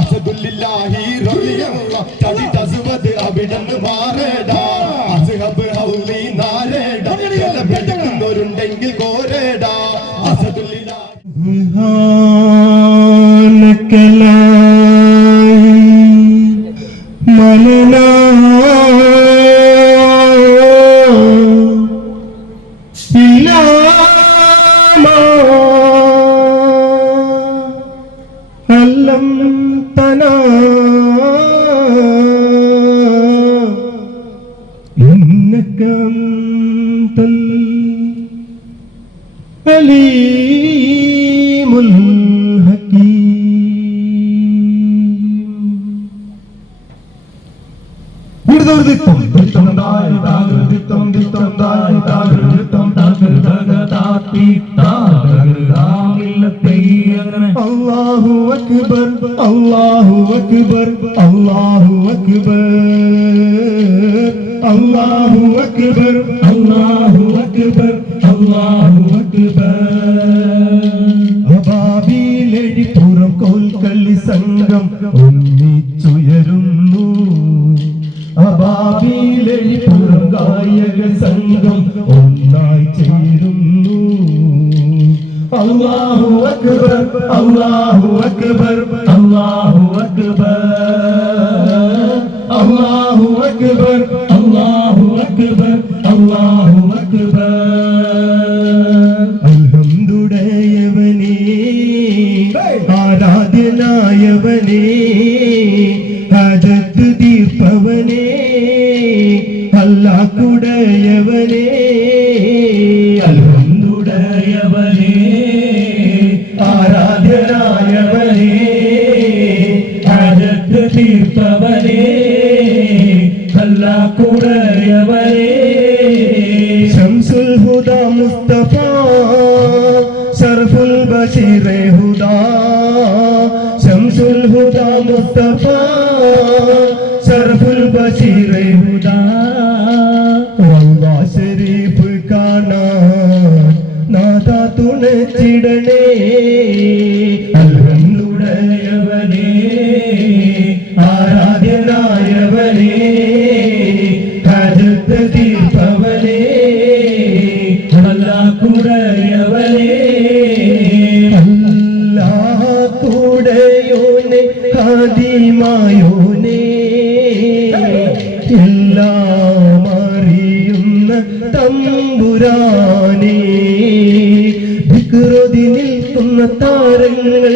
അസദുല്ലാഹി റളിയല്ലാഹു തടി തസ്വദ് അവിടന്ന് മാറേടാ അസ്ഹബ് ഹൗലി നാരേടാ പെടുന്നവരുണ്ടെങ്കിൽ കോരേടാ അസദുല്ലാഹി മനനാ അലീമുൽ ഹകീം. അല്ലാഹു അക്ബർ അല്ലാഹു അക്ബർ അല്ലാഹു അക്ബർ അല്ലാഹു അക്ബർ അല്ലാഹു അക്ബർ അല്ലാഹു അക്ബർ. അബാബീലെഴിപ്പുറം കോൽക്കളി സംഘം ഒന്നിച്ചുയരുന്നു. അബാബീലെഴിപ്പുറം ഗായക സംഘം ഒന്നായി ചേരുന്നു. അല്ലാഹു അക്ബർ അല്ലാഹു അക്ബർ അല്ലാഹു അക്ബർ അല്ലാഹു അക്ബർ അല്ലാഹു അക്ബർ അല്ലാഹു അക്ബർ. അൽഹംദുലില്ലാഹവനേ ആരാധ്യനായവനേ ഹജത്ത് തീർപ്പവനേ അല്ലാഹുടയവനേ അൽഹംദുലില്ലാഹവനേ ആരാധ്യനായവനേ ഹജത്ത് തീർപ്പവനേ അല്ലാഹുടയവനേ. ശംസുൽ ഹുദാ മുസ്തഫ ശർഫുൽ ബശീറെ ഹുദാ ശംസുൽ ഹുദാ മുസ്തഫ ശർഫുൽ ബശീറെ ഹുദാ. റൗള ശരീഫ് കാണാൻ നാദാ തുണച്ചിടണേ. അൽഹംദുലില്ലാഹവനേ ആരാധ്യനായവനേ ഹജത്ത് തീർപ്പവനേ അല്ലാഹുടയവനേ അല്ലാഹുടയോനെ ഹാദിമായോനെ എല്ലാം അറിയുന്ന തമ്പുരാനേ. ദിക്റോതി നിൽക്കുന്ന താരങ്ങൾ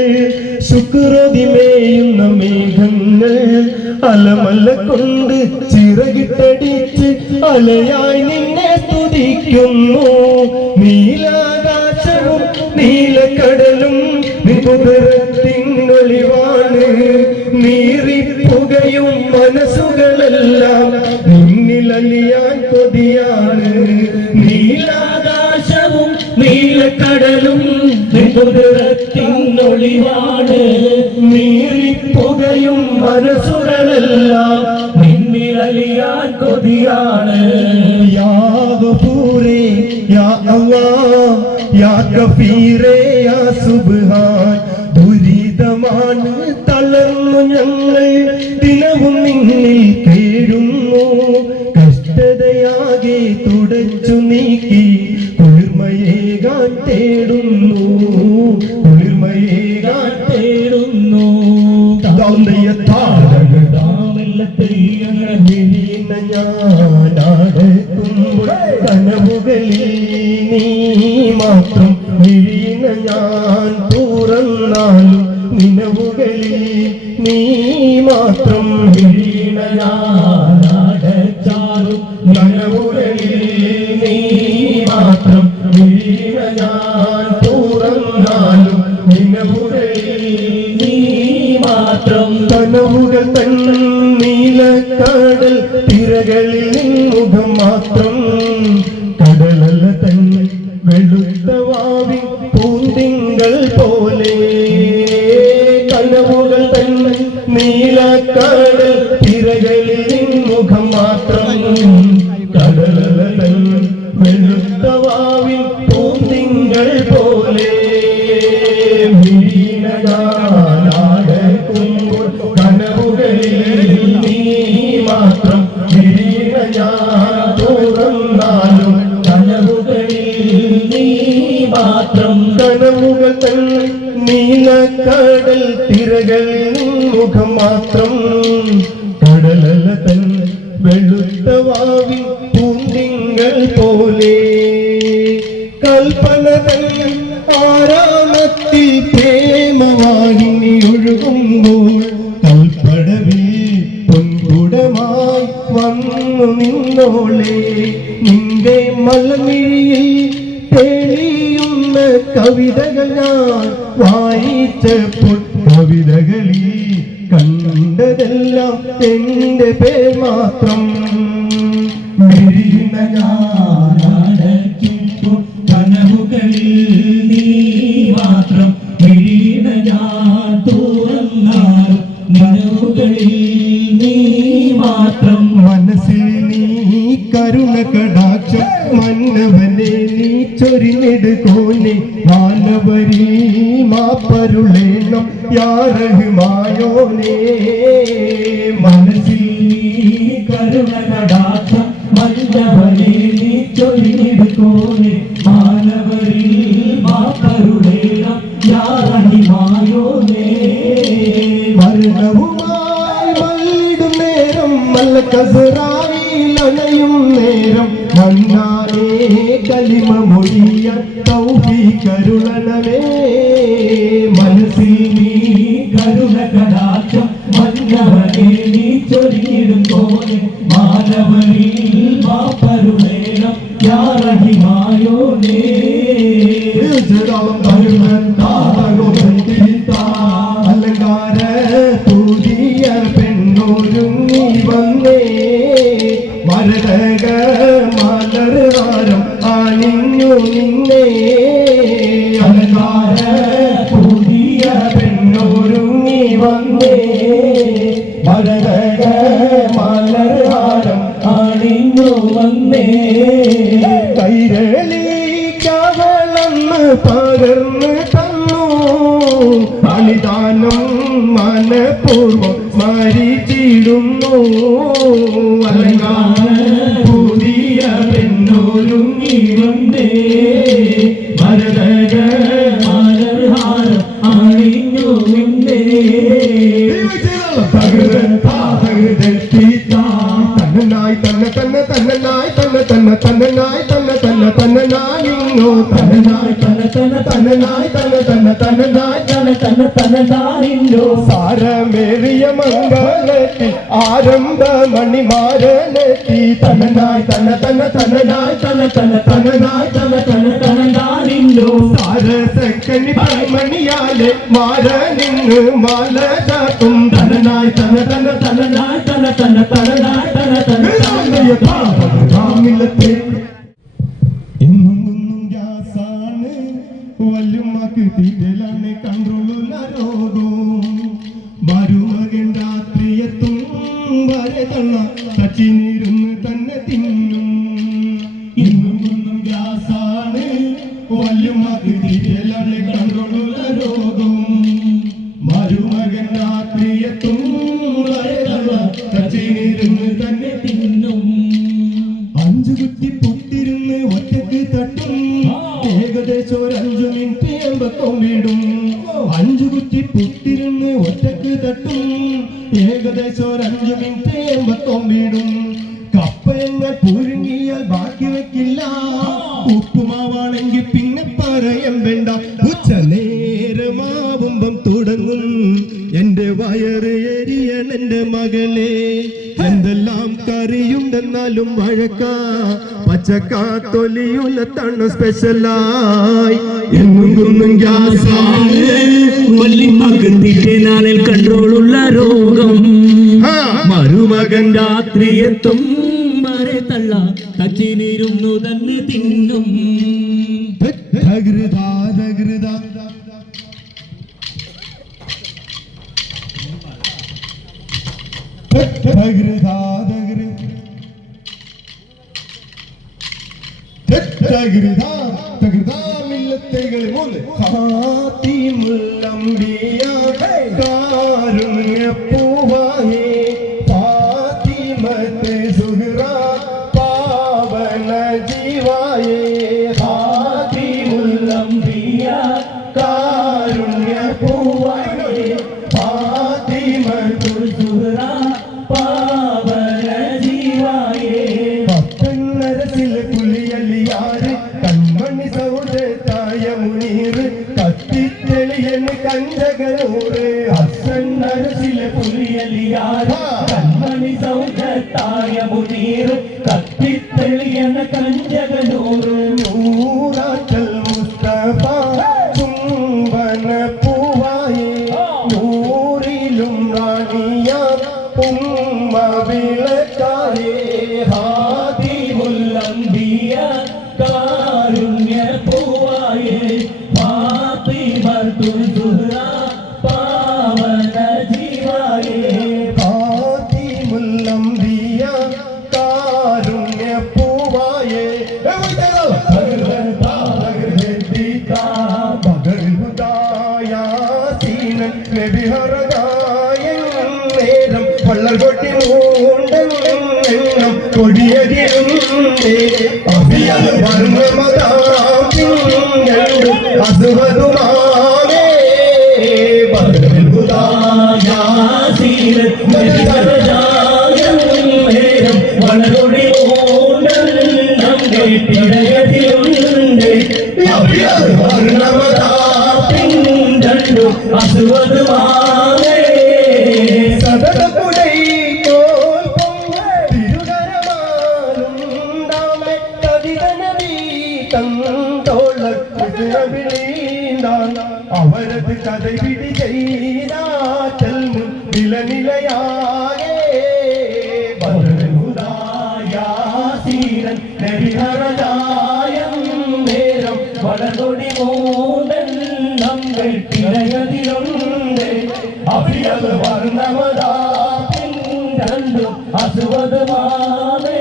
ശുക്രോതി മേയുന്ന മേഘങ്ങൾ അലമല കൊണ്ട് ചിറകിട്ടടിച്ച് അലയായി നിന്നെ സ്തുതിക്കുന്നു. നീലാകാശവും നീലക്കടലും നിൻകുതിരത്തിനൊളിവാണ്. നീറിപ്പുകയും മനസ്സുകളെല്ലാം നിന്നിലലിയാൻ കൊതിയാണ്. നീലാകാശവും നീലക്കടലും നിൻകുതിരത്തിനൊളിവാണ്. നീറിപ്പുകയും മനസ്സുകളെല്ലാം നിന്നിലലിയാൻ കൊതിയാണ്. യാ ഗഫൂറേ യാ അല്ലാഹ് യാ ഗഫീറേ യാ സുബ്ഹാൻ. ദുരിതമാണ് തളർന്നു ഞങ്ങൾ ദിനവും നിന്നിൽ കേഴുന്നു. കഷ്ടതയാകെ തുടച്ചു നീക്കി കുളിർമയേകാൻ തേടുന്നു. കുളിർമയേകാൻ തേടുന്നു. ഞാനാടുമ്പോൾ കനവുകളിൽ നീ മാത്രം വിഴിന ഞാൻ തുറന്നാലും നിലവുകളിൽ നീ മാത്രം വിഴിന ഞാനാടച്ചാലും കനവുകളിൽ നീ മാത്രം വിഴിന ഞാൻ തുറന്നാലും നിലവുകളിൽ നീ മാത്രം. കനവുകൾ തൻ നീലക്കടൽ തിരകളിൽ മുഖം മാത്രം. കടലല്ല തൻ വെളുത്ത വാവി പൂന്തിങ്കൾ പോലെ. കനവുകൾ തൻ നീലക്കടൽ തിരകളിൽ മുഖം മാത്രം. കടലല്ല തൻ വെളുത്ത വാവി പൂന്തിങ്കൾ പോലെ. നടക്കുമ്പോൾ കടൽ തിരകളിൽ മുഖം മാത്രം കടലല തൻ വെളുത്ത വാവിൻ പൂന്തിങ്കൾ പോലെ കൽപ്പന തൻ ആരാമത്തിൽ പ്രേമവാഹിനി ഒഴുകുമ്പോൾ കൽപ്പടവിൽ പൊൻകുടമായി വന്നു നിന്നോളെ നിന്റെ മലമിഴിയിൽ തെളിയുന്ന കവിതകൾ ഞാൻ വായിച്ചപ്പോൾ കവിതകളിൽ കണ്ടതെല്ലാം എന്റെ പേർ മാത്രം വിരിയുന്ന ഞാനടയ്ക്കുമ്പോൾ കനവുകളിൽ നീ മാത്രം വിരിയുന്ന ഞാൻ തുറന്നാലും നനവുകളിൽ നീ മാത്രം മനസ്സിൽ നീ കരുണ കടാക്ഷം മന്നവനെ നീ ചൊരിഞ്ഞെടുക്കോനെ മാനവരീ മാപ്പരുളേണം യാ റഹ്മാനോനേ മനസ്സിൽ നീ കരുണ കടാക്ഷം മന്നവനെ നീ ചൊരിഞ്ഞെടുക്കോനെ മാനവരിൽ മാപ്പരുളേണം യാ റഹ്മാനോനേ മരണവുമായി മല്ലിടും നേരം മല്ലക്കസറായിൽ അണയും നേരം മണ്ണാനേ കലിമ മൊഴിയാൻ തൗഫീഖരുളണമേ മനസ്സിൽ നീ കരുണ കടാക്ഷം മന്നവനെ നീ ചൊരിഞ്ഞിടുമ്പോനെ മാനവരിൽ മാപ്പരുളേണം യാ റഹ്മാനോനേ അലങ്കാര പുതിയ പെണ്ണൊരുങ്ങി വന്നേ മരതക മലർഹാരം അണിഞ്ഞു നിന്നേ അലങ്കാര പുതിയ പെണ്ണൊരുങ്ങി വന്നേ മരതക മലർഹാരം അണിഞ്ഞു വന്നേ കൈരളി കവളന്ന് പകർന്ന് തന്നു ബലിദാനം മനപൂർവം സ്മരിച്ചിടുന്നു അലങ്കാര പുതിയ പെണ്ണൊരുങ്ങി വന്നേ ഭരതക മലർഹാരം അണിഞ്ഞു വന്നേ തന്നനായി തന്നെ തന്നെ തന്നനായി തന്നെ തന്നെ തന്നനായി തന്നെ തന്നെ തന്നനായിങ്ങോ തന്നനായി തന്നെ തന്നെ തന്നനായി തന്നെ തന്നെ തന്നനായി തന്നെ തന്നെ തന്നനായിങ്ങോ സാരമേറിയ മംഗളത്തിൽ ആരംഭ മണിമാരനെത്തി തന്നനായി തന്നെ തന്നെ തന്നനായി തന്നെ തന്നെ തന്നനായി തന്നെ തന്നെ തന്നനായിങ്ങോ സാരസക്കണി മണിയാലെ മാരനിന്ന് മാല ചാത്തും തന്നനായി തന്നെ തന്നെ തന്നനായി തന്നെ തന്നെ തന്നനായി തന്നെ തന്നെ താമിലത്തെ എന്നും ഗ്യാസാണ് വല്ലുമാക്ക് തീറ്റലാണ് കൺട്രോളുള്ള രോഗവും മരുമകൻ രാത്രിയെത്തും വരെ തള്ള തച്ചിനിരുന്ന് തന്നെ തിന്നും എന്നും ഗ്യാസാണ് വല്ലുമാക്ക് തീറ്റലാണ് കൺട്രോളുള്ള രോഗവും മരുമകൻ രാത്രിയെത്തും വരെ തള്ള തച്ചിനിരുന്ന് തന്നെ തിന്നും അഞ്ചു കുറ്റി പൊട്ടിരുന്ന് ഒറ്റക്ക് തട്ടും ഏകദേശം ഒരു 5 മിനിറ്റ് എമ്പത്തൊമ്പിടും അഞ്ചു കുറ്റി പൊട്ടിരുന്ന് ഒറ്റക്ക് തട്ടും ഏകദേശം ഒരു 5 മിനിറ്റ് എമ്പത്തൊമ്പിടും കപ്പയങ്ങൾ പുഴുങ്ങിയാൽ ബാക്കി വെക്കില്ല ഉപ്പുമാവാണെങ്കിൽ പിന്നെ പറയാൻ വേണ്ട ഉച്ച നേരമാവുമ്പം തുടങ്ങും എന്റെ വയറ് എരിയൻ എന്റെ മകളെ എന്തെല്ലാം കറിയുണ്ടെന്നാലും വഴക്ക പച്ചക്ക തൊലിയുലത്താണ് സ്പെഷ്യലായി എന്നും ഗ്യാസാണ് വല്ലിമകൻ തീറ്റനാളിൽ കൺട്രോളുള്ള രോഗം മരുമകൻ രാത്രിയെത്തും വരെ തള്ള തച്ചിനിരുന്നു തന്നെ തിന്നും കാരുണ്യപ്പൂവായേ ഫാത്തിമത്തെ സുഹ്റാ പാവന ജീവായേ ഫാത്തിമുൽ അംബിയാ കാരുണ്യപ്പൂവായേ ാതിമുല്ലംബിയ കാരുണ്യപ്പൂവായേ നേരം വള്ളകൊട്ടി മൂണ്ടെണ്ണം കൊടിയതിരുന്നേ അഭിയത് വർണ്ണമതാപിങ്ങളും അസുഖതുമാനേ സദതപുടൈ തിരുകരമാലുണ്ടാമെ അവരത് കഥ പിടി ചെയ്താൽ നിലനിലയാകേ നേരം വളകൊടി മൂന്നെണ്ണം വെട്ടിടയതിലുണ്ട് അഭിയത് വർണ്ണമതാ രണ്ടും അസുവതുമാനേ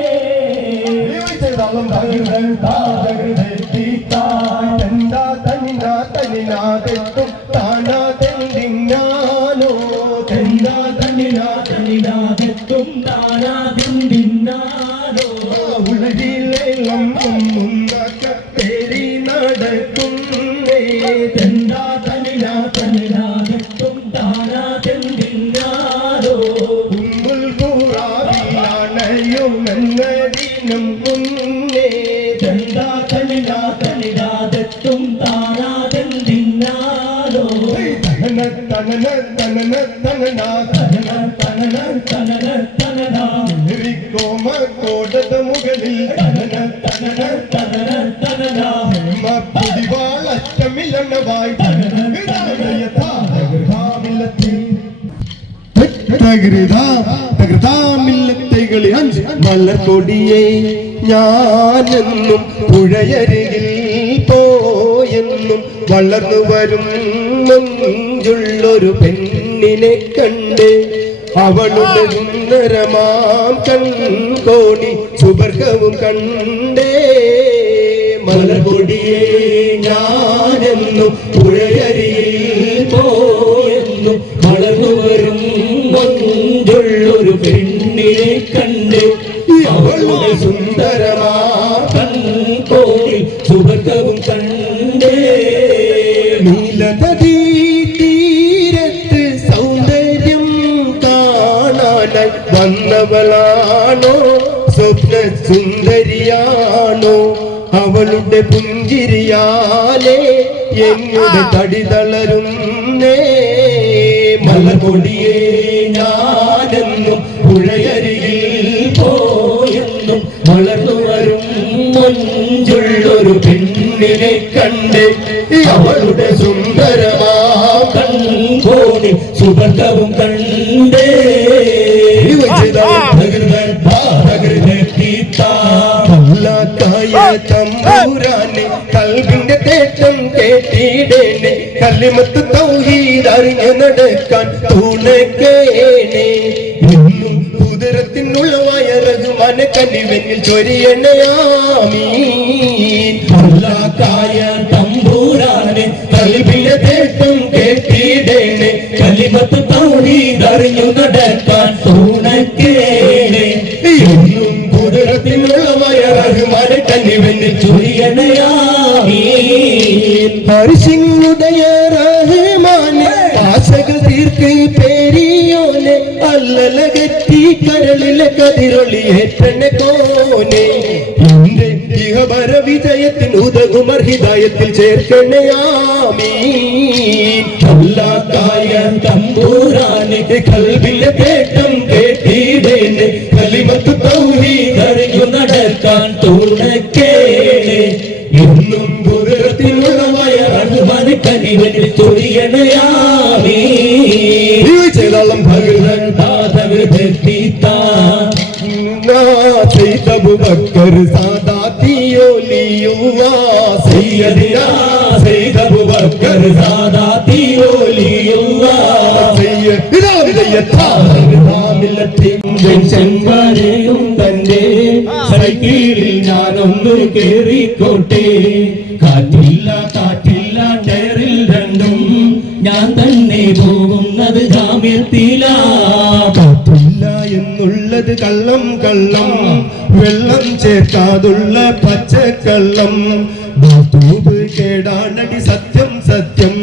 തനിനാതെത്തും താനാ തെണ്ടിന്നാനോ തെന്നിനാതെത്തും താനാ തെണ്ടിന്നാനോ ഉലകിലെല്ലാം പേരി നടക്കുന്നേ തനിനാതെത്തും താനാ തെണ്ടിന്നാനോ ഉമ്മുൽ കൂറാവിലാണയും എന്നതിനും മുന്നേ തനിനാതെത്തും താനാ തെണ്ടിന്നാനോ കോടത മുകളിൽ പുതിവാളറ്റമില്ലണവായി മലർകൊടിയെ ഞാനെന്നും പുഴയരികിൽ പോയെന്നും വളർന്നു വരും നെഞ്ചുള്ളൊരു പെണ്ണിനെ കണ്ട് അവളുടെ സുന്ദരമാം കൺകോണി സുബർഗവും കണ്ടേ മലർകൊടിയെ ഞാനെന്നും പുഴയരികിൽ പോയെന്നും വളർന്നു വരും നെഞ്ചുള്ളൊരു പെണ്ണിനെ കണ്ട് അവളുടെ സുന്ദരമാം കൺകോണി സുബർഗവും കണ്ടേ നീലനദീ തീരത്ത് സൗന്ദര്യം കാണാനായി വന്നവളാണോ സ്വപ്ന സുന്ദരിയാണോ അവളുടെ പുഞ്ചിരിയാലേ എന്നുടെ തടി തളരുന്നേ മലർകൊടിയെ ഞാനെന്നും പുഴയരികിൽ പോയെന്നും വളർന്നു വരും മൊഞ്ചുള്ളൊരു പെണ്ണിനെ കണ്ട് അവളുടെ സുന്ദരമാ കൺകോണി സുഗന്ധവും കണ്ടേ തമ്പൂരാനെ കൽബിന്റെ തേറ്റം കേട്ടിടേനെ കല്ലിമത്ത് തൗഹീദ് അറിഞ്ഞു നടക്കാൻ തുണക്കേണേ എന്നും കുതിരത്തിനുള്ള വയറകുമന കനിവെന്നിൽ ചൊരിയണയാമീൻ അല്ലാഹുവായ തമ്പൂരാനെ കൽബിന്റെ തേറ്റം കേട്ടിടേനെ കല്ലിമത്ത് തൗഹീദ് അറിഞ്ഞു നടക്കാൻ തുണക്കേണേ എന്നും കുതിരത്തിനുള്ള വയറകുമന കനിവെന്നിൽ ചൊരിയണയാമീൻ ഹരിസിംഹുദയ റഹ്മാനെ ആശകൾ തീർക്ക് പേരിയോനെ അല്ലലകറ്റി കരളിലെ കതിരൊളിയേറ്റണ കോനെ എന്റെ ഇഹപര വിജയത്തിന് ഉതകുമർ ഹിദായത്തിൽ ചേർക്കണയാമീൻ അല്ലാഹുവായ തമ്പൂരാനെ കൽബിലെ തേട്ടം കേട്ടിടേനെ കലിമത്ത് തൗഹീദ് അറിഞ്ഞു നടക്കാൻ തുണക്കേണേ എന്നും കുതിരത്തിനുള്ള വയറകുമന കനിവനിൽ ചൊരിയണയാമീൻ ഭഗവൻ അബൂബക്കർ സാദാത്തിയോലിയുവാ സയ്യിദനാ സയ്യിദ് അബൂബക്കർ സാദാത്തിയോലിയുവാ സയ്യിദ് ജംഗ്ഷൻ വരെയും തന്റെ സൈക്കിളിൽ ഞാനൊന്ന് കേറിക്കോട്ടെ. കാറ്റില്ല കാറ്റില്ല ടയറിൽ രണ്ടും ഞാൻ തന്നെ പോകുന്നത് ജാമ്യത്തിലാ. കാറ്റില്ല എന്നുള്ളത് കള്ളം കള്ളം, വെള്ളം ചേർക്കാതുള്ള പച്ചക്കള്ളം. ബാത്റൂബ് കേടാണടി സത്യം സത്യം,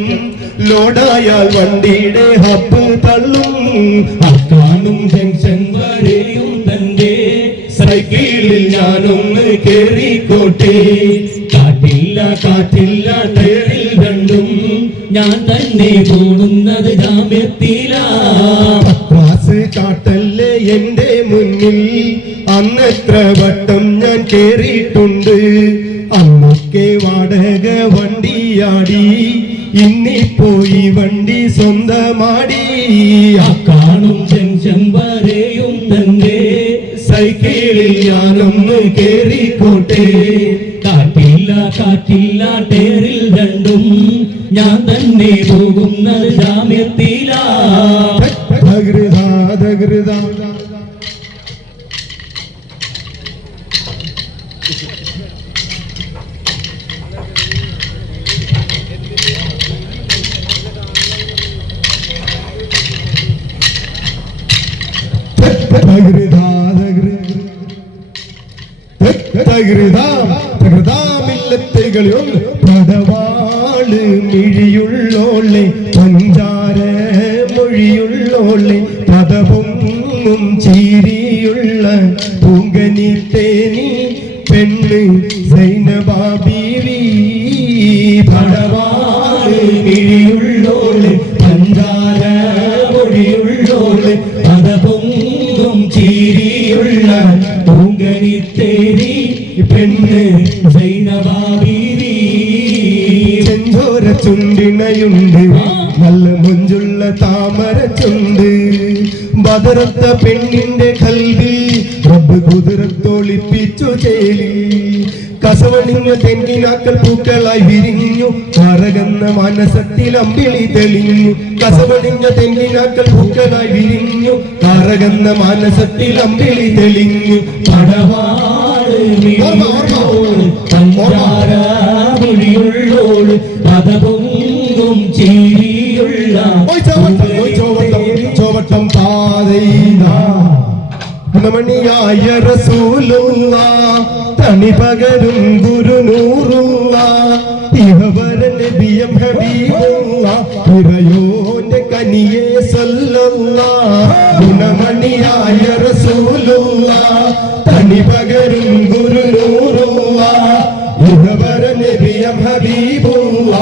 ലോഡായാൽ വണ്ടിയുടെ ഹബ്ബ് തള്ളും. കാണും ജംഗ്ഷൻ വരെയും തന്റെ സൈക്കിളിൽ ഞാനൊന്ന് കേറിക്കോട്ടെ. കാറ്റില്ല കാറ്റില്ല ടയറിൽ രണ്ടും ഞാൻ തന്നെ പോകുന്നത് ജാമ്യത്തിലാ. ക്ലാസ് കാട്ടല്ലേ എന്റെ മുന്നിൽ, അന്നെത്ര വട്ടം ഞാൻ കേറിയിട്ടുണ്ട്. അന്നൊക്കെ വാടക വണ്ടിയാടി, ഇന്നിപ്പോയി വണ്ടി സ്വന്തമാടി. കാണും ജംഗ്ഷൻ വരെയും തന്റെ സൈക്കിളിൽ ഞാനൊന്ന് കേറിക്കോട്ടെ. കാറ്റില്ല കാറ്റില്ല ടയറിൽ രണ്ടും ഞാൻ തന്നെ പോകുന്നത് ജാമ്യത്തിലാ. പടവാള് മിഴിയുള്ളോളെ, പഞ്ചാര മൊഴിയുള്ളോളെ, പദപൊങ്ങും ചീരിയുള്ള പൂങ്കനിത്തേനി പെണ്ണ് സൈനബാ ബീവി. പടവാള് മിഴിയുള്ളോളെ, പഞ്ചാര മൊഴിയുള്ളോളെ, പദപൊങ്ങും ചീരിയുള്ള പൂങ്കനിത്തേനി പെണ്ണ് സൈനബാ ബീവി. ചെഞ്ചോര ചുണ്ടിണയുണ്ട്, നല്ല മുഞ്ചുള്ള താമര ചുണ്ട്. ബദറത്ത പെണ്ണിന്റെ കൽവിൽ റബ്ബ് കുതിരത്തൊളിപ്പിച്ചു ചേലി. കസവണിഞ്ഞ തെങ്ങിനാക്കൾ പൂക്കളായി വിരിഞ്ഞു, കറകുന്ന മനസത്തിൽ അമ്പിളി തെളിഞ്ഞു. കസവണിഞ്ഞ തെങ്ങിനാക്കൾ പൂക്കളായി വിരിഞ്ഞു, കറകുന്ന മനസത്തിൽ അമ്പിളി തെളിഞ്ഞു. പടവാള് മിഴിയുള്ളോള്, പഞ്ചാര മൊഴിയുള്ളോള്, പദപൊങ്ങും ചീരിയുള്ള ചോവട്ടം പാതമണിയായ റസൂലുള്ള, തണി പകരും ഗുരുനൂറുള്ള, ഇഹവരൻ നബിയം ഹബീബുള്ള, ഇറയോന്റെ കനിയെ സല്ലല്ലാഹ്. ഗുണമണിയായ റസൂലുള്ള, തണി പകരും ഗുരുനൂറുള്ള, ഇഹവരൻ നബിയം ഹബീബുള്ള,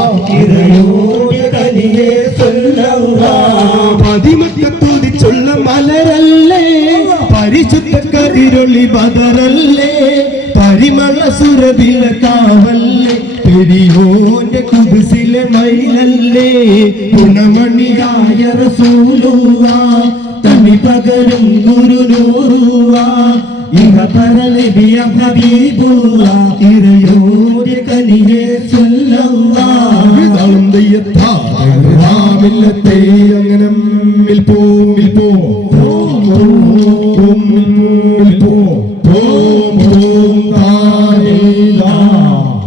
ഇറയോന്റെ കനിയെ സല്ലല്ലാഹ്. പതിമക്കത്തുതിച്ചുള്ള മലരല്ലേ, പരിശുദ്ധ കതിരൊളി ബദറല്ലേ, പരിമള സുരഭില കാവല്ലേ, പെരിയോന്റെ കുതിസിലെ മയിലല്ലേ. ഗുണമണിയായ റസൂലുള്ളാഹ്, തണി പകരും ഗുരുനൂറുള്ളാഹ്, ഇഹപര നബിയ ഹബീബുള്ളാഹ്, ഇറയോന്റെ കനിയെ സല്ലല്ലാഹ്. അങ്ങനെ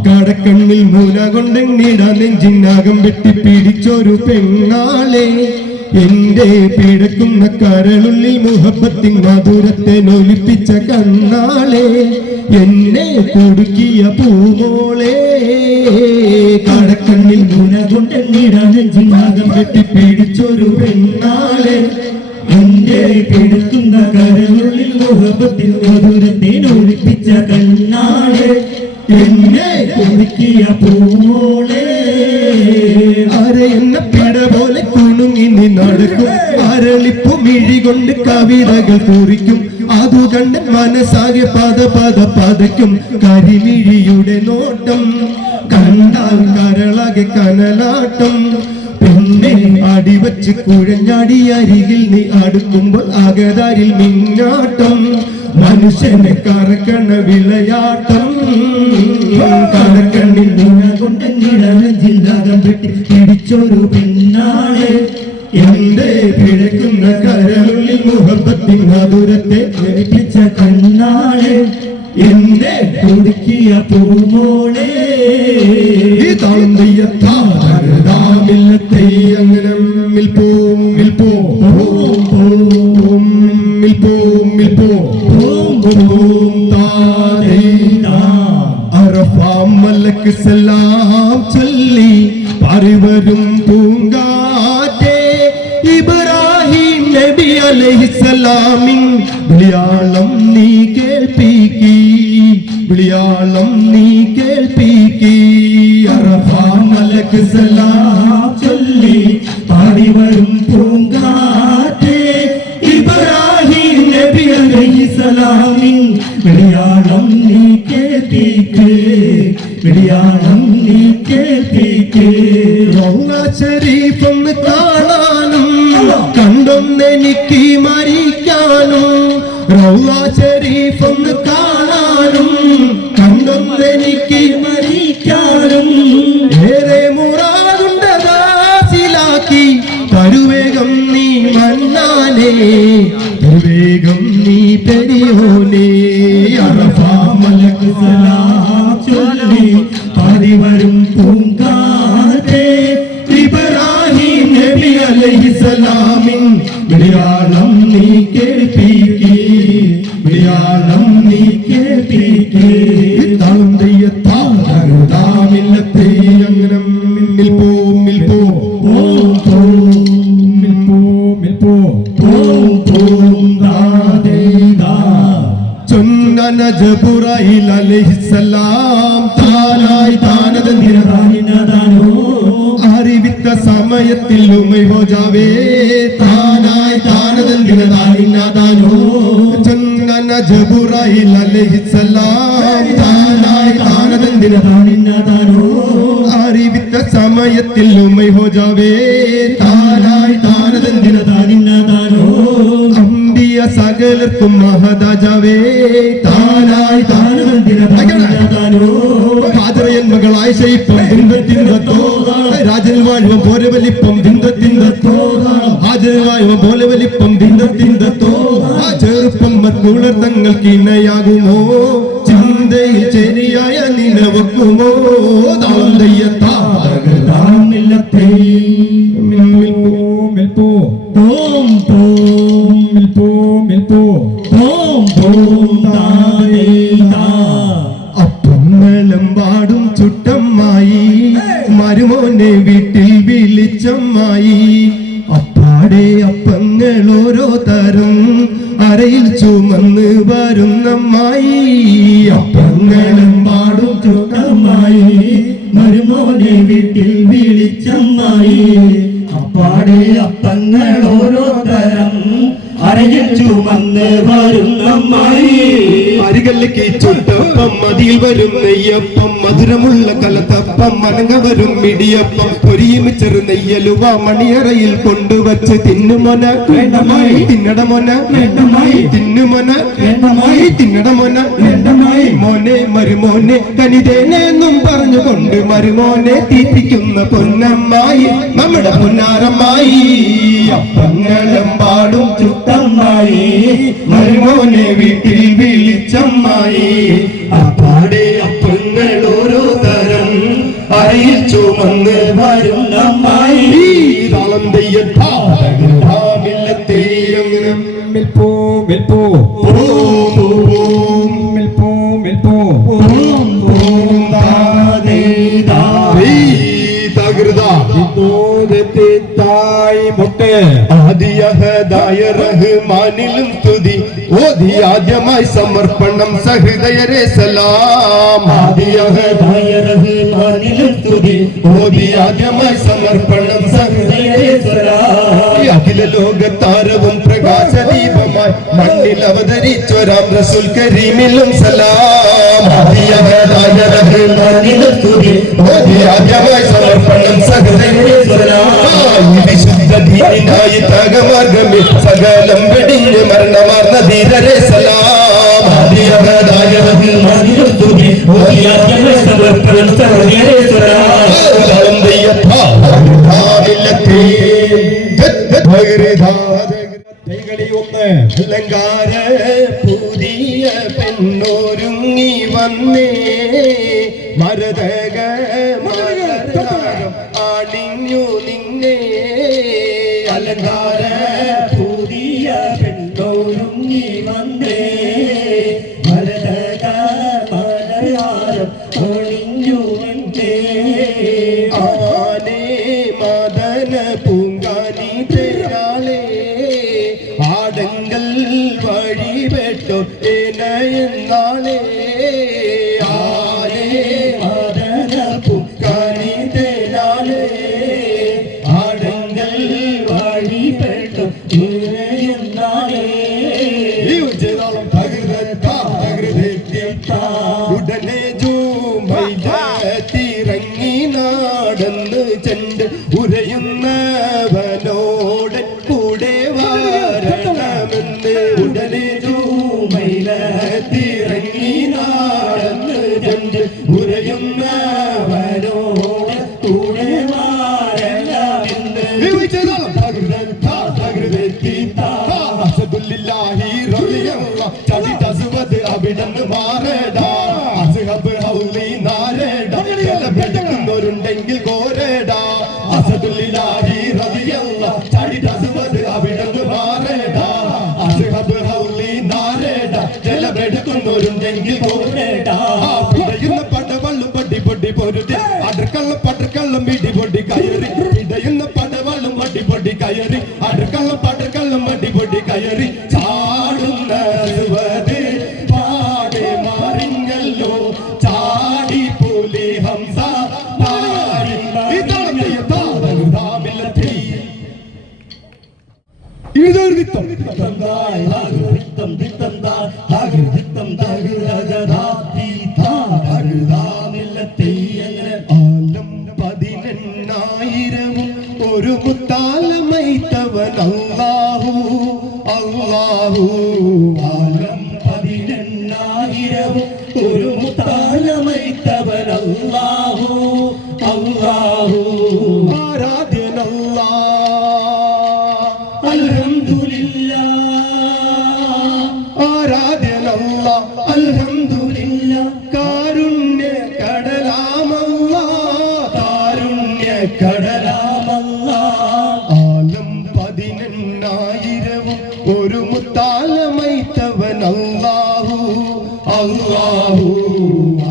കടക്കണ്ണിൽ മൂല കൊണ്ടെങ്ങിട നെഞ്ചിനകം വെട്ടി പിടിച്ചൊരു പെണ്ണാളെ, എന്റെ പിടക്കുന്ന കരളുള്ളിൽ മുഹബത്തിൻ മധുരത്തെ നൊലിപ്പിച്ച കണ്ണാളെ, എന്നെ കൊടുക്കിയ പൂമോളെ. കടക്കണ്ണിൽ മൂല കൊണ്ടെങ്ങിട നെഞ്ചിനകം വെട്ടി പിടിച്ചൊരു പെണ്ണാളെ, എന്റെ പിടക്കുന്ന കരളുള്ളിൽ മുഹബത്തിൻ മധുരത്തെ നൊലിപ്പിച്ച കണ്ണാളെ, എന്നെ കൊടുക്കിയ പൂമോളെ. ആരെ എന്ന പിട പോലെ കുണുങ്ങി നീ നടക്കും, അരളിപ്പു മിഴി കൊണ്ട് കവിതകൾ കുറിക്കും. അതു കണ്ട് മനസ്സാകെ പതയ്ക്കും, കരിമിഴിയുടെ നോട്ടം കണ്ടാൽ കരളാകെ കനലാട്ടം. പെണ്ണെ അടിവച്ച് കുഴഞ്ഞാടി അരികിൽ നീ അടുക്കുമ്പോൾ അകതാരിൽ മിന്നാട്ടം, മനുഷ്യനെ കറക്കണ വിളയാട്ടം. കടക്കണ്ണിൽ കൊണ്ട് ജില്ലാകം വെട്ടി പിടിച്ചൊരു പെണ്ണാളെ, എന്റെ പിഴക്കുന്ന കരളുള്ളിൽ മുഹബത്തിൻ മധുരത്തെ ജനിപ്പിച്ച കണ്ണാളെ എന്നെ കുടുക്കിയ പൂമോളെ ഈ താളന്തയ്യത്താമില്ലത്തെ അങ്ങനെ മിൽപ്പൂം മിൽപ്പൂം മിൽപ്പൂം മിൽപ്പൂം അറഫാം മലക്ക് സലാം ചൊല്ലി പാറിവരും പൂങ്കാറ്റേ ഇബ്രാഹിം നബി അലൈഹിസ്സലാമിൻ വിളിയാളം നീ കേൾപ്പിക്കി വിളിയാളം നീ കേൾപ്പിക്കി അറഫാം മലക്ക് സലാം ചൊല്ലി പാറിവരും പൂങ്കാറ്റേ ഇബ്രാഹിം നബി അലൈഹിസ്സലാമിൻ വിളിയാളം നീ കേൾപ്പിക്ക് വിളിയാളം നീ കേൾപ്പിക്ക് റൗള ശരീഫൊന്ന് കാണാനും കണ്ടൊന്നെനിക്ക് മരിക്കാനും റൗള ശരീഫൊന്ന് കാണാനും കണ്ടൊന്നെനിക്ക് മരിക്കാനും ഏറെ മുറാതുണ്ടതാസിലാക്കി തരുവേഗം നീ മന്നാനേ തരുവേഗം നീ പെരിയോനേ അറഫാ മലക്ക് സലാം ചൊല്ലി പാറിവരും പൂങ്കാറ്റേ ഇബ്രാഹിം നബി അലൈഹിസ്സലാമിൻ വിളിയാളം നീ കേൾപ്പിക്ക് വിളിയാളം നീ കേൾപ്പിക്ക് താളം തെയ്യത്താമില്ലത്തെ അങ്ങനെ മിൽപ്പൂം മിൽപ്പൂം ചൊന്നന ജബുറൈൽ അലൈഹിസ്സലാം താനായി താനതന്തിരതാനിനതാനോ അറിവിത്ത സമയത്തിൽ ഉമൈ ഹോ ജാവേ താനായി താനതന്തിരതാനിനതാനോ ചൊന്നന ജബുറൈൽ അലൈഹിസ്സലാം താനായി താനതന്തിരതാനിനതാനോ അറിവിത്ത സമയത്തിൽ ഉമൈ ഹോ ജാവേ താനായി താനതന്തിരതാനിനതാനോ അമ്പിയ സകലർക്കും മഹദാജാവേ താനായി താനതന്തിരതാനിനതാനോ ഹാജറയൻ മകളായ ശൈപ്പം ദിന്തത്തിന്തത്തോ രാജൻ വാഴുവം പോലെ വലിപ്പം ദിന്തത്തിന്തത്തോ ഹാജർ വാഴുവം പോലെ വലിപ്പം ദിന്തത്തിന്തത്തോ ആ ചെറുപ്പം മറ്റുള്ളർ തങ്ങൾക്ക് ഇണയാകുമോ ചിന്തയിൽ ശരിയായ നിലവെക്കുമോ താളം താമില്ലത്തെ അപ്പങ്ങളെമ്പാടും ചുട്ടമ്മായി മരുമോനെ വീട്ടിൽ വിളിച്ചമ്മായി അപ്പാടെ അപ്പങ്ങൾ ഓരോ തരം അരയിൽ ചുമന്ന് വരുന്നമ്മായി അപ്പങ്ങളെമ്പാടും ചുട്ടമ്മായി മരുമോനെ വീട്ടിൽ വിളിച്ചമ്മായി അപ്പാടെ അപ്പങ്ങൾ ഓരോ തരം അരയിൽ ചുമന്ന് വരുന്നമ്മായി അരികല്ലേക്ക് ചുട്ടപ്പം മതിയിൽ വരും നെയ്യപ്പം മധുരമുള്ള കലത്തപ്പം മനങ്ങ വരും മിടിയപ്പം പൊരിയും ചെറു നെയ്യലുവ മണിയറയിൽ കൊണ്ടുവച്ച് തിന്നുമൊന വേണ്ടമായി തിന്നടമൊന വേണ്ടമായി തിന്നുമൊന വേണ്ടമായി തിന്നടമൊന വേണ്ടമായി മോനെ മരുമോനെ കനിതേനെന്നും പറഞ്ഞുകൊണ്ട് മരുമോനെ തീറ്റിക്കുന്ന പൊന്നമ്മായി നമ്മുടെ പൊന്നാരമ്മായി അപ്പങ്ങളെമ്പാടും ചുട്ടമ്മായി മരുമോനെ വീട്ടിൽ വിളിച്ചമ്മായി അപ്പാടെ അപ്പങ്ങൾ ഓരോ തരം അരയിൽ ചുമന്ന് വരുന്നമ്മായി താളം തെയ്യത്താമില്ലത്തെ ആദിയഹദായ റഹ്മാനിലും സ്തുതി ഓതി ആദ്യമായി സമർപ്പണം സഹൃദയരെ സലാം ആദിയഹദായ റഹ്മാനിലും സ്തുതി ഓതി ആദ്യമായി സമർപ്പണം സഹൃദയരെ സലാം അഖില ലോകത്താരവും പ്രകാശദീപമായി മണ്ണിൽ അവതരിച്ചൊരാം റസൂൽ കരീമിലും സലാം ആദിയഹദായ റഹ്മാനിലും സ്തുതി ഓതി ആദ്യമായി സമർപ്പണം സഹൃദയരെ സലാം വിശുദ്ധ ദീനിനായി തകമാർഗമേ സകലം വെടിഞ്ഞ് മരണമാർന്ന ധീരരെ സലാം ആദിയഹദായ റഹ്മാനിലും സ്തുതി ഓതിയാദ്യമായി സമർപ്പണം സഹൃദയരെ സലാം താളം തെയ്യത്താമില്ലത്തെ കൈകളി ഒന്ന് അലങ്കാര പുതിയ പെണ്ണൊരുങ്ങി വന്നേ മരതക ആണിഞ്ഞു നിന്നേ അലങ്കാര പുതിയ പെണ്ണൊരുങ്ങി വന്നേ മരതക മലയാളം ഒളിഞ്ഞു നിന്നേ ആനേ മദന പൂങ്കാനി തേരാളേ ആടങ്കൽ വഴിപെട്ടോ എന്നാളേ ആനേ മദന പൂങ്കാനി തേരാളേ ആടങ്കൽ വഴിപെട്ടോ എന്നാളേ ഉടനെ ജൂമൈലത്തിറങ്ങി നടന്ന് ചെണ്ട് ഉരയുന്നവനോട് കൂടെ വരണമെന്ന് ഉടനെ ജൂമൈലത്തിറങ്ങി നടന്ന് ചെണ്ട് ഉരയുന്നവനോട് കൂടെ വരണമെന്ന് അവിടന്ന് മാറേടാ അസുഖബ് ഹൗലി നാരേടാ പെടുക്കുന്നവരുണ്ടെങ്കിൽ കോരേടാ അസദുല്ലാഹി റളിയല്ലാഹു ചാടി തസുവത് അവിടന്ന് മാറേടാ അസുഖബ് ഹൗലി നാരേടാ ജലമെടുക്കുന്നവരുണ്ടെങ്കിൽ കോരേടാ പിടയുന്ന പടവള്ളും പൊടി പൊടി പൊരുതി അടുക്കള്ളം പിടി പൊടി കയറി പിടയുന്ന പടവള്ളും പൊടി പൊടി കയറി അടുക്കള്ളം പൊടി പൊടി കയറി ചാടുന്ന സുവത് പാടെ മാറിഞ്ഞല്ലോ ചാടി പുലി ഹംസ ഇതൊരു ദിത്തം ആലം 18,000 ഒരു മുത്താലമൈത്തവൻ അല്ലാഹു അല്ലാഹു ആലം 18,000 ഒരു മുത്താലമൈത്തവൻ അല്ലാഹു അല്ലാഹു ആരാധ്യനല്ലാ അൽഹംദുലില്ലാ ആരാധ്യനല്ലാ അൽഹംദുലില്ലാ കാരുണ്യ കടലാമല്ലാ കാരുണ്യ കടലാമല്ലാ ആലം 18,000 ഒരു മുത്താലമൈത്തവൻ അല്ലാഹു അല്ലാഹു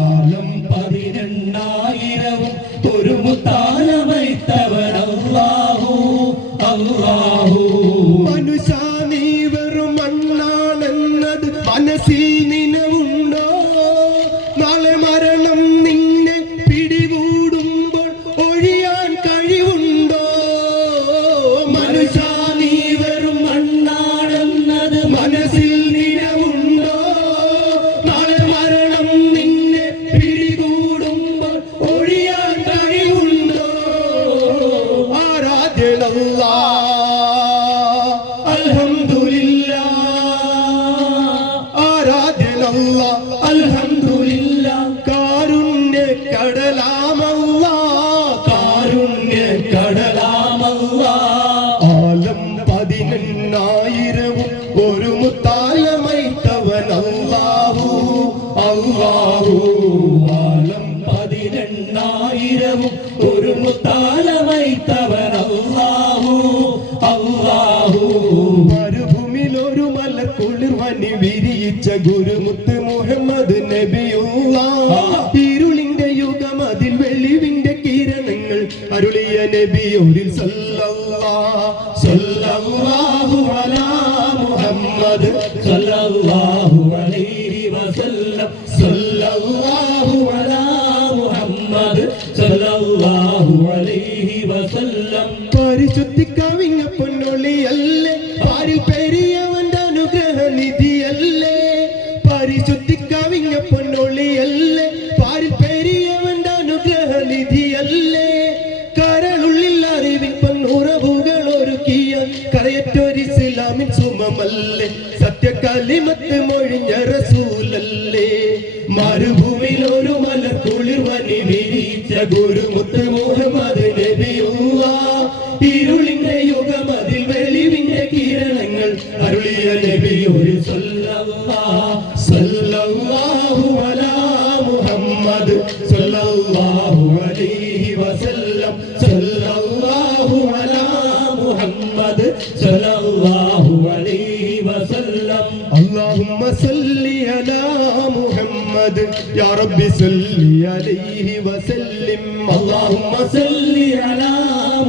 ആലം 18,000 ഒരു മുത്താലമൈത്തവൻ അല്ലാഹു അല്ലാഹു മനുഷ്യ നീ വെറും മണ്ണാണെന്നത് മനസ്സിൽ നിനവുണ്ടോ നാളെ മരണം നിന്നെ പിടികൂടുമ്പോൾ ഒഴിയാൻ കഴിവുണ്ടോ മനുഷ്യ നീ വെറും മണ്ണാണെന്നത് മനസ്സിൽ നിനവുണ്ടോ നാളെ മരണം നിന്നെ പിടികൂടുമ്പോൾ ഒഴിയാൻ കഴിവുണ്ടോ ആരാധ്യനല്ലാ അൽഹംദുലില്ലാ ആരാധ്യനല്ലാ അൽഹംദുലില്ലാ കാരുണ്യ കടലാമല്ലാ കാരുണ്യ കടലാമല്ലാ ആലം 18,000 ഒരു മുത്താലമൈത്തവൻ അല്ലാഹു അല്ലാഹു ആലം 18,000 ഒരു മുത്താലമൈത്തവൻ അല്ലാഹു അല്ലാഹു മരുഭൂമിയിലൊരു മലക്കുളിർവനി വിരിയിച്ച ഗുരുമുത്ത് മുഹമ്മദ് നബിയുള്ള ഇരുളിന്റെ യുഗം അതിൽ വെളിവിന്റെ കിരണങ്ങൾ അരുളിയ നബിയോരിൽ സല്ലല്ലാഹു അലാ മുഹമ്മദ് സല്ലല്ലാഹു അലൈഹി വസല്ലം സല്ലല്ലാഹു അലാ മുഹമ്മദ് സല്ലല്ലാഹു അലൈഹി വസല്ലം പരിശുദ്ധി കവിഞ്ഞ പൊന്നൊളിയല്ലേ പാരിൽ പെരിയവന്റെ അനുഗ്രഹ നിധിയല്ലേ പരിശുദ്ധി കവിഞ്ഞ പൊന്നൊളിയല്ലേ പാരിൽ പെരിയവന്റെ അനുഗ്രഹ നിധിയല്ലേ കരളുള്ളിൽ അറിവിൻ പൊന്നുറവുകൾ ഒരുക്കിയ കരയറ്റൊരിസ്ലാമിൻ സുമമല്ലേ സത്യകലിമത്ത് മൊഴിഞ്ഞ റസൂലല്ലേ മരുഭൂമിയിൽ ഒരു മലക്കുളിർവനി വിരിച്ച ഗുരുമുത്ത് മുഹമ്മദ് നബിയുള്ള ഇരുളിന്റെ യുഗം അതിൽ വെളി പുണ്യ നബിയൊരു സല്ലല്ലാഹു അലാ മുഹമ്മദ് സല്ലല്ലാഹു അലൈഹി വസല്ലം സല്ലല്ലാഹു അലാ മുഹമ്മദ് സല്ലല്ലാഹു അലൈഹി വസല്ലം اللهم صل على محمد يا رب صل عليه وسلم اللهم صل على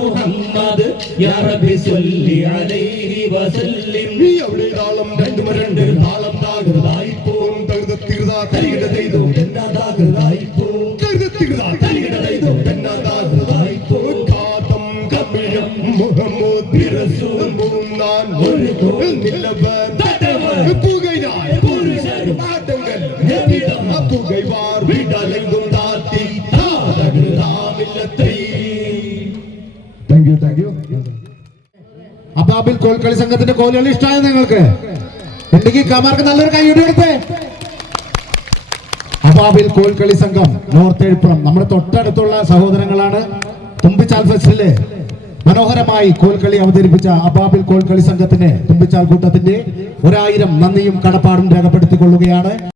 محمد يا رب صل عليه وسلم അവിടെ താളം രണ്ടും രണ്ട് താളം താകൃതായി പോം തകൃതാ തരികിടതൈതോ എന്നാ താകൃതായി പോം തകൃതാ തരികിടതൈതോ എന്നാ താകൃതായി പോം കാതം കബിയം മുഹമ്മദ് റസൂൽ മൂന്നാൻ ഒരു നിലവൻ പുകൈനായി പുരുഷരും ആട്ടങ്ങൾ എവിടം പുകൈവാർ വിടലെങ്കും താത്തി താതകൃതാമില്ലത്തൈ. Thank you. അബാബിൽ കോൽക്കളി സംഘത്തിന്റെ കോലുകളി ഇഷ്ടമായ നിങ്ങൾക്ക് ഉണ്ടെങ്കിൽ കമാർക്ക് നല്ലൊരു കൈയ്യടി കൊടുത്തേ. അബാബിൽ കോൽക്കളി സംഘം നോർത്ത് എഴുപ്പുറം നമ്മുടെ തൊട്ടടുത്തുള്ള സഹോദരങ്ങളാണ്. തുമ്പിച്ചാൽ ഫെസ്റ്റിലെ മനോഹരമായി കോൽക്കളി അവതരിപ്പിച്ച അബാബിൽ കോൽക്കളി സംഘത്തിന് തുമ്പിച്ചാൽ കൂട്ടത്തിന്റെ 1000 നന്ദിയും കടപ്പാടും രേഖപ്പെടുത്തിക്കൊള്ളുകയാണ്.